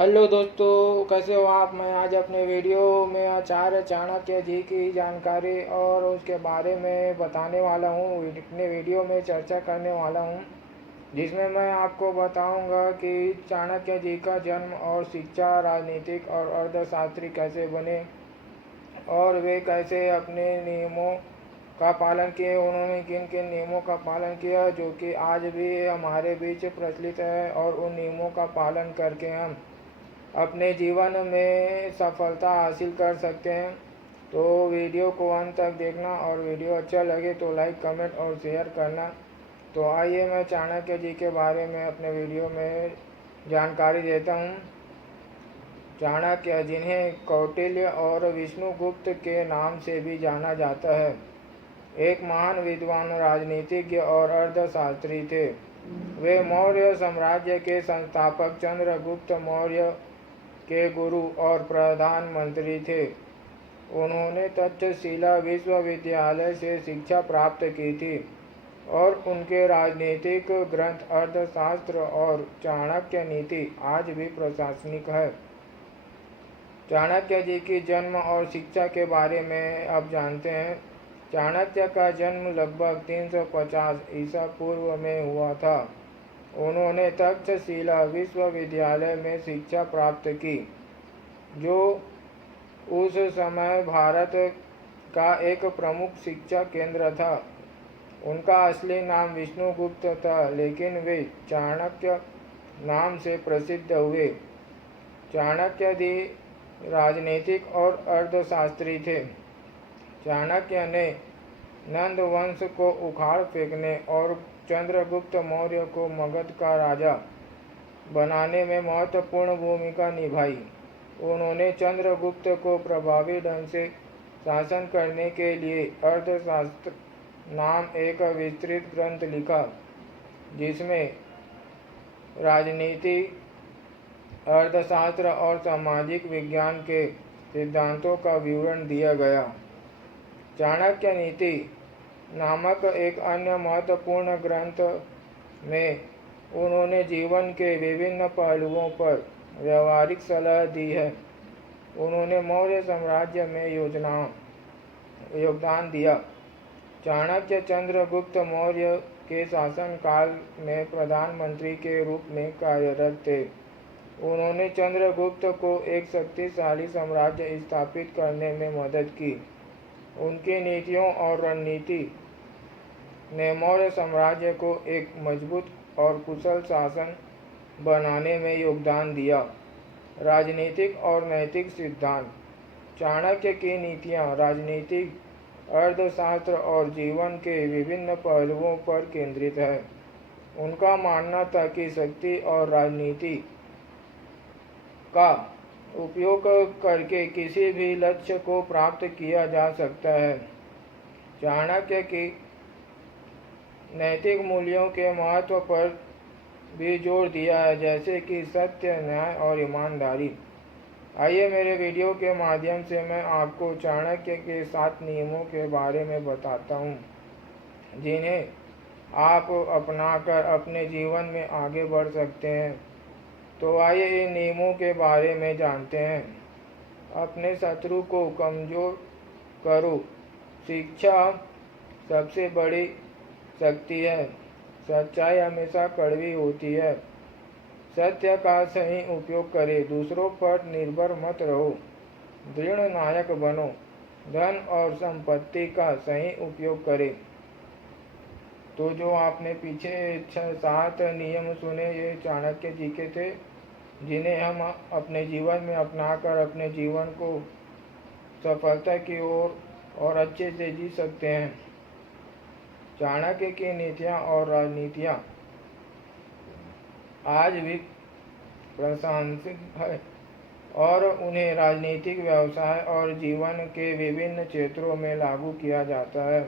Hello दोस्तों, कैसे हो आप। मैं आज अपने वीडियो में आचार्य चाणक्य जी की जानकारी और उसके बारे में बताने वाला हूँ। अपने वीडियो में चर्चा करने वाला हूँ, जिसमें मैं आपको बताऊंगा कि चाणक्य जी का जन्म और शिक्षा, राजनीतिक और अर्थशास्त्री कैसे बने और वे कैसे अपने नियमों का पालन किए। उन्होंने किन किन नियमों का पालन किया जो कि आज भी हमारे बीच प्रचलित है, और उन नियमों का पालन करके हम अपने जीवन में सफलता हासिल कर सकते हैं। तो वीडियो को अंत तक देखना, और वीडियो अच्छा लगे तो लाइक, कमेंट और शेयर करना। तो आइए मैं चाणक्य जी के बारे में अपने वीडियो में जानकारी देता हूँ। चाणक्य, जिन्हें कौटिल्य और विष्णुगुप्त के नाम से भी जाना जाता है, एक महान विद्वान, राजनीतिज्ञ और अर्थशास्त्री थे। वे मौर्य साम्राज्य के संस्थापक चंद्रगुप्त मौर्य के गुरु और प्रधानमंत्री थे। उन्होंने तक्षशिला विश्वविद्यालय से शिक्षा प्राप्त की थी, और उनके राजनीतिक ग्रंथ अर्थशास्त्र और चाणक्य नीति आज भी प्रशासनिक है। चाणक्य जी की जन्म और शिक्षा के बारे में अब जानते हैं। चाणक्य का जन्म लगभग 350 ईसा पूर्व में हुआ था। उन्होंने तक्षशिला विश्वविद्यालय में शिक्षा प्राप्त की, जो उस समय भारत का एक प्रमुख शिक्षा केंद्र था। उनका असली नाम विष्णुगुप्त था, लेकिन वे चाणक्य नाम से प्रसिद्ध हुए। चाणक्य जी राजनीतिक और अर्थशास्त्री थे। चाणक्य ने नंद वंश को उखाड़ फेंकने और चंद्रगुप्त मौर्य को मगध का राजा बनाने में महत्वपूर्ण भूमिका निभाई। उन्होंने चंद्रगुप्त को प्रभावी ढंग से शासन करने के लिए अर्थशास्त्र नाम एक विस्तृत ग्रंथ लिखा, जिसमें राजनीति, अर्थशास्त्र और सामाजिक विज्ञान के सिद्धांतों का विवरण दिया गया। चाणक्य नीति नामक एक अन्य महत्वपूर्ण ग्रंथ में उन्होंने जीवन के विभिन्न पहलुओं पर व्यवहारिक सलाह दी है। उन्होंने मौर्य साम्राज्य में योगदान दिया। चाणक्य चंद्रगुप्त मौर्य के शासनकाल में प्रधानमंत्री के रूप में कार्यरत थे। उन्होंने चंद्रगुप्त को एक शक्तिशाली साम्राज्य स्थापित करने में मदद की। उनकी नीतियों और रणनीति ने मौर्य साम्राज्य को एक मजबूत और कुशल शासन बनाने में योगदान दिया। राजनीतिक और नैतिक सिद्धांत। चाणक्य की नीतियाँ राजनीतिक, अर्थशास्त्र और जीवन के विभिन्न पहलुओं पर केंद्रित है। उनका मानना था कि शक्ति और राजनीति का उपयोग करके किसी भी लक्ष्य को प्राप्त किया जा सकता है। चाणक्य की नैतिक मूल्यों के महत्व पर भी जोर दिया है, जैसे कि सत्य, न्याय और ईमानदारी। आइए मेरे वीडियो के माध्यम से मैं आपको चाणक्य के 7 नियमों के बारे में बताता हूँ, जिन्हें आप अपनाकर अपने जीवन में आगे बढ़ सकते हैं। तो आइए इन नियमों के बारे में जानते हैं। अपने शत्रु को कमजोर करो। शिक्षा सबसे बड़ी शक्ति है। सच्चाई हमेशा कड़वी होती है। सत्य का सही उपयोग करें। दूसरों पर निर्भर मत रहो। दृढ़ नायक बनो। धन और संपत्ति का सही उपयोग करें। तो जो आपने पीछे 6-7 नियम सुने, ये चाणक्य जी के थे, जिन्हें हम अपने जीवन में अपनाकर अपने जीवन को सफलता की ओर और अच्छे से जी सकते हैं। चाणक्य की नीतियाँ और राजनीतियाँ आज भी प्रासंगिक है, और उन्हें राजनीतिक, व्यवसाय और जीवन के विभिन्न क्षेत्रों में लागू किया जाता है।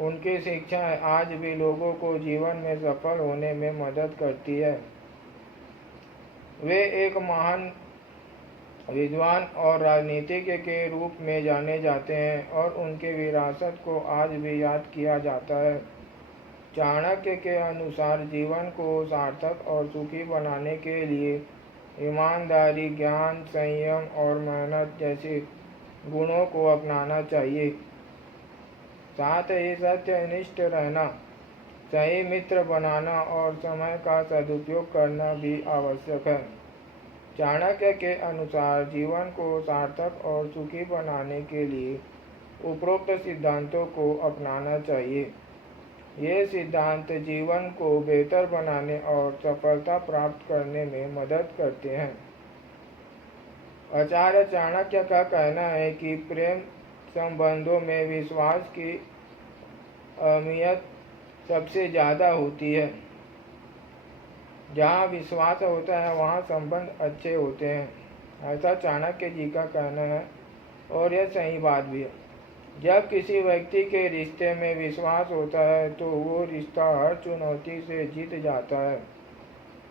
उनकी शिक्षाएं आज भी लोगों को जीवन में सफल होने में मदद करती है। वे एक महान विद्वान और राजनीतिज्ञ के रूप में जाने जाते हैं, और उनके विरासत को आज भी याद किया जाता है। चाणक्य के अनुसार जीवन को सार्थक और सुखी बनाने के लिए ईमानदारी, ज्ञान, संयम और मेहनत जैसे गुणों को अपनाना चाहिए। साथ ही सत्यनिष्ठ रहना, सही मित्र बनाना और समय का सदुपयोग करना भी आवश्यक है। चाणक्य के अनुसार जीवन को सार्थक और सुखी बनाने के लिए उपरोक्त सिद्धांतों को अपनाना चाहिए। ये सिद्धांत जीवन को बेहतर बनाने और सफलता प्राप्त करने में मदद करते हैं। आचार्य चाणक्य का कहना है कि प्रेम संबंधों में विश्वास की अहमियत सबसे ज़्यादा होती है। जहाँ विश्वास होता है वहाँ संबंध अच्छे होते हैं, ऐसा चाणक्य जी का कहना है और यह सही बात भी है। जब किसी व्यक्ति के रिश्ते में विश्वास होता है तो वो रिश्ता हर चुनौती से जीत जाता है।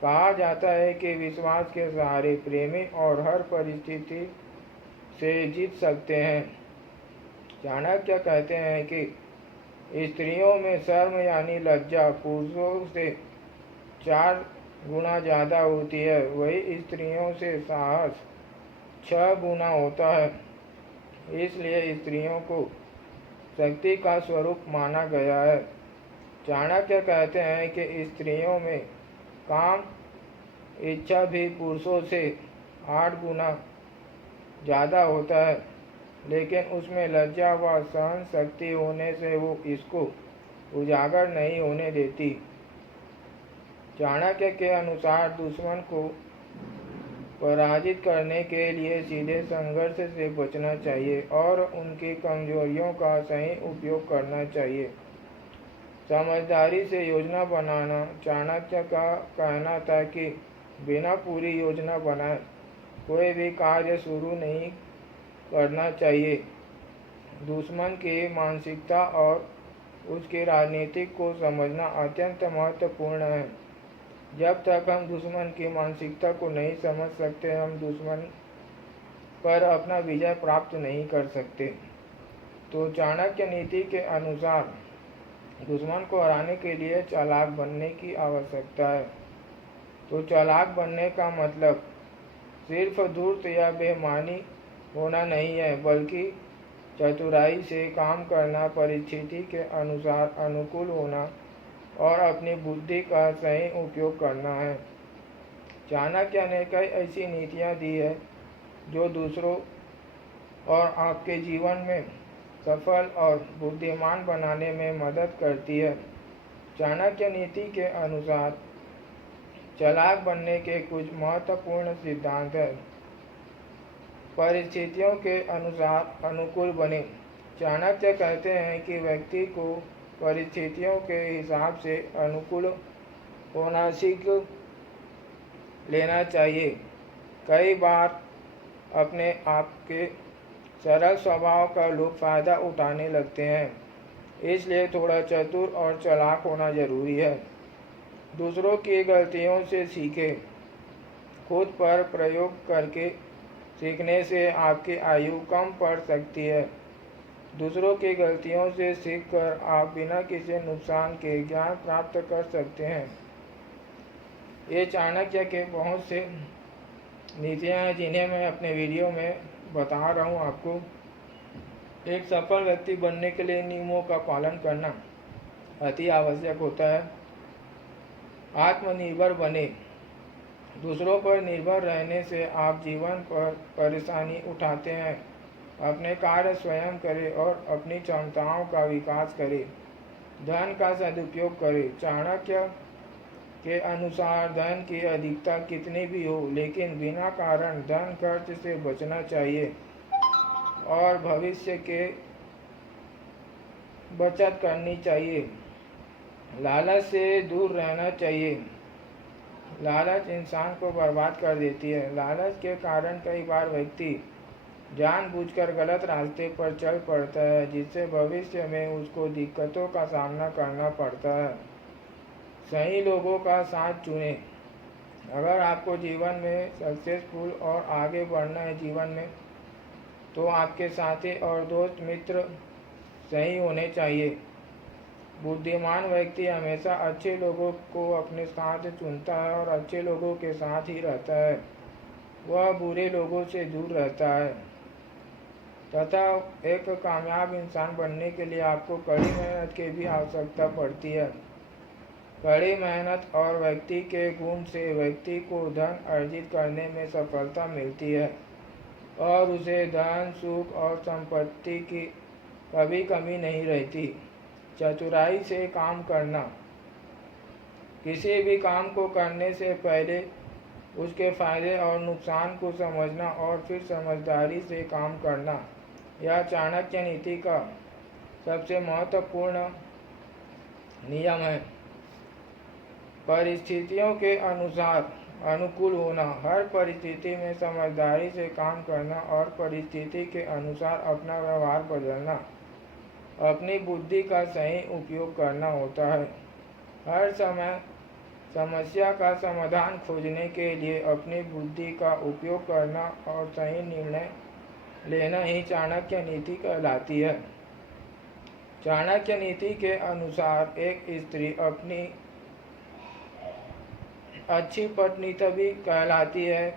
कहा जाता है कि विश्वास के सहारे प्रेमी और हर परिस्थिति से जीत सकते हैं। चाणक्य कहते हैं कि स्त्रियों में शर्म यानी लज्जा पुरुषों से 4 गुना ज़्यादा होती है, वही स्त्रियों से साहस 6 गुना होता है। इसलिए स्त्रियों को शक्ति का स्वरूप माना गया है। चाणक्य कहते हैं कि स्त्रियों में काम इच्छा भी पुरुषों से 8 गुना ज़्यादा होता है, लेकिन उसमें लज्जा व सहन शक्ति होने से वो इसको उजागर नहीं होने देती। चाणक्य के अनुसार दुश्मन को पराजित करने के लिए सीधे संघर्ष से बचना चाहिए और उनकी कमजोरियों का सही उपयोग करना चाहिए। समझदारी से योजना बनाना, चाणक्य का कहना था कि बिना पूरी योजना बनाए कोई भी कार्य शुरू नहीं करना चाहिए। दुश्मन की मानसिकता और उसकी राजनीति को समझना अत्यंत महत्वपूर्ण है। जब तक हम दुश्मन की मानसिकता को नहीं समझ सकते, हम दुश्मन पर अपना विजय प्राप्त नहीं कर सकते। तो चाणक्य नीति के अनुसार दुश्मन को हराने के लिए चालाक बनने की आवश्यकता है। तो चालाक बनने का मतलब सिर्फ धूर्त या बेईमानी होना नहीं है, बल्कि चतुराई से काम करना, परिस्थिति के अनुसार अनुकूल होना और अपनी बुद्धि का सही उपयोग करना है। चाणक्य ने कई ऐसी नीतियाँ दी है जो दूसरों और आपके जीवन में सफल और बुद्धिमान बनाने में मदद करती है। चाणक्य नीति के अनुसार चालाक बनने के कुछ महत्वपूर्ण सिद्धांत हैं। परिस्थितियों के अनुसार अनुकूल बने। चाणक्य कहते हैं कि व्यक्ति को परिस्थितियों के हिसाब से अनुकूल होना सीख लेना चाहिए। कई बार अपने आप के सरल स्वभाव का लोग फायदा उठाने लगते हैं, इसलिए थोड़ा चतुर और चालाक होना जरूरी है। दूसरों की गलतियों से सीखें। खुद पर प्रयोग करके सीखने से आपकी आयु कम पड़ सकती है। दूसरों की गलतियों से सीखकर आप बिना किसी नुकसान के ज्ञान प्राप्त कर सकते हैं। ये चाणक्य के बहुत से नीतियाँ हैं जिन्हें मैं अपने वीडियो में बता रहा हूँ आपको। एक सफल व्यक्ति बनने के लिए नियमों का पालन करना अति आवश्यक होता है। आत्मनिर्भर बने। दूसरों पर निर्भर रहने से आप जीवन पर परेशानी उठाते हैं। अपने कार्य स्वयं करें और अपनी क्षमताओं का विकास करें। धन का सदुपयोग करें। चाणक्य के अनुसार धन की अधिकता कितनी भी हो, लेकिन बिना कारण धन खर्च से बचना चाहिए और भविष्य के बचत करनी चाहिए। लालच से दूर रहना चाहिए। लालच इंसान को बर्बाद कर देती है। लालच के कारण कई बार व्यक्ति जानबूझकर गलत रास्ते पर चल पड़ता है, जिससे भविष्य में उसको दिक्कतों का सामना करना पड़ता है। सही लोगों का साथ चुनें। अगर आपको जीवन में सक्सेसफुल और आगे बढ़ना है जीवन में, तो आपके साथी और दोस्त मित्र सही होने चाहिए। बुद्धिमान व्यक्ति हमेशा अच्छे लोगों को अपने साथ चुनता है और अच्छे लोगों के साथ ही रहता है। वह बुरे लोगों से दूर रहता है तथा एक कामयाब इंसान बनने के लिए आपको कड़ी मेहनत की भी आवश्यकता पड़ती है। कड़ी मेहनत और व्यक्ति के गुण से व्यक्ति को धन अर्जित करने में सफलता मिलती है और उसे धन, सुख और संपत्ति की कभी कमी नहीं रहती। चतुराई से काम करना। किसी भी काम को करने से पहले उसके फायदे और नुकसान को समझना और फिर समझदारी से काम करना, यह चाणक्य नीति का सबसे महत्वपूर्ण नियम है। परिस्थितियों के अनुसार अनुकूल होना। हर परिस्थिति में समझदारी से काम करना और परिस्थिति के अनुसार अपना व्यवहार बदलना अपनी बुद्धि का सही उपयोग करना होता है। हर समय समस्या का समाधान खोजने के लिए अपनी बुद्धि का उपयोग करना और सही निर्णय लेना ही चाणक्य नीति कहलाती है। चाणक्य नीति के अनुसार एक स्त्री अपनी अच्छी पत्नी तभी कहलाती है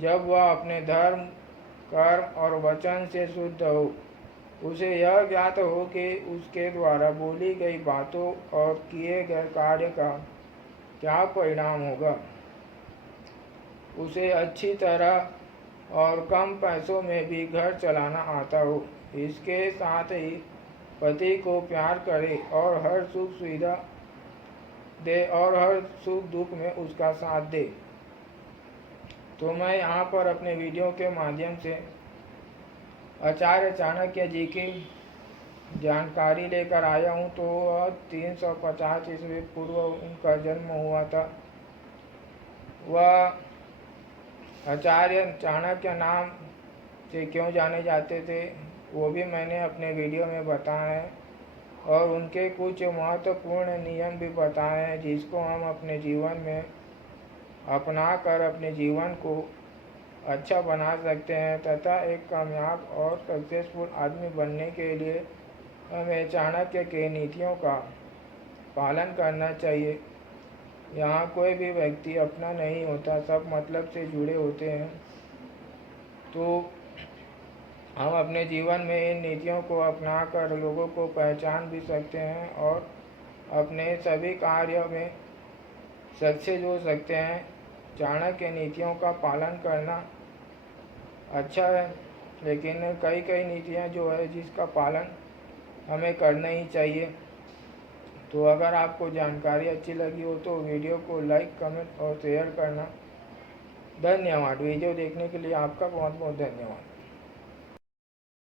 जब वह अपने धर्म, कर्म और वचन से शुद्ध हो। उसे यह ज्ञात हो कि उसके द्वारा बोली गई बातों और किए गए कार्य का क्या परिणाम होगा। उसे अच्छी तरह और कम पैसों में भी घर चलाना आता हो। इसके साथ ही पति को प्यार करे और हर सुख सुविधा दे और हर सुख दुख में उसका साथ दे। तो मैं यहाँ पर अपने वीडियो के माध्यम से आचार्य चाणक्य जी की जानकारी लेकर आया हूँ। तो 350 ईस्वी पूर्व उनका जन्म हुआ था। वह आचार्य चाणक्य नाम से क्यों जाने जाते थे वो भी मैंने अपने वीडियो में बताया है और उनके कुछ महत्वपूर्ण नियम भी बताए हैं जिसको हम अपने जीवन में अपना कर अपने जीवन को अच्छा बना सकते हैं तथा एक कामयाब और सक्सेसफुल आदमी बनने के लिए हमें चाणक्य के नीतियों का पालन करना चाहिए। यहाँ कोई भी व्यक्ति अपना नहीं होता, सब मतलब से जुड़े होते हैं। तो हम अपने जीवन में इन नीतियों को अपना कर लोगों को पहचान भी सकते हैं और अपने सभी कार्यों में सक्सेस हो सकते हैं। चाणक्य नीतियों का पालन करना अच्छा है, लेकिन कई कई नीतियाँ जो है जिसका पालन हमें करना ही चाहिए। तो अगर आपको जानकारी अच्छी लगी हो तो वीडियो को लाइक, कमेंट और शेयर करना। धन्यवाद। वीडियो देखने के लिए आपका बहुत बहुत धन्यवाद।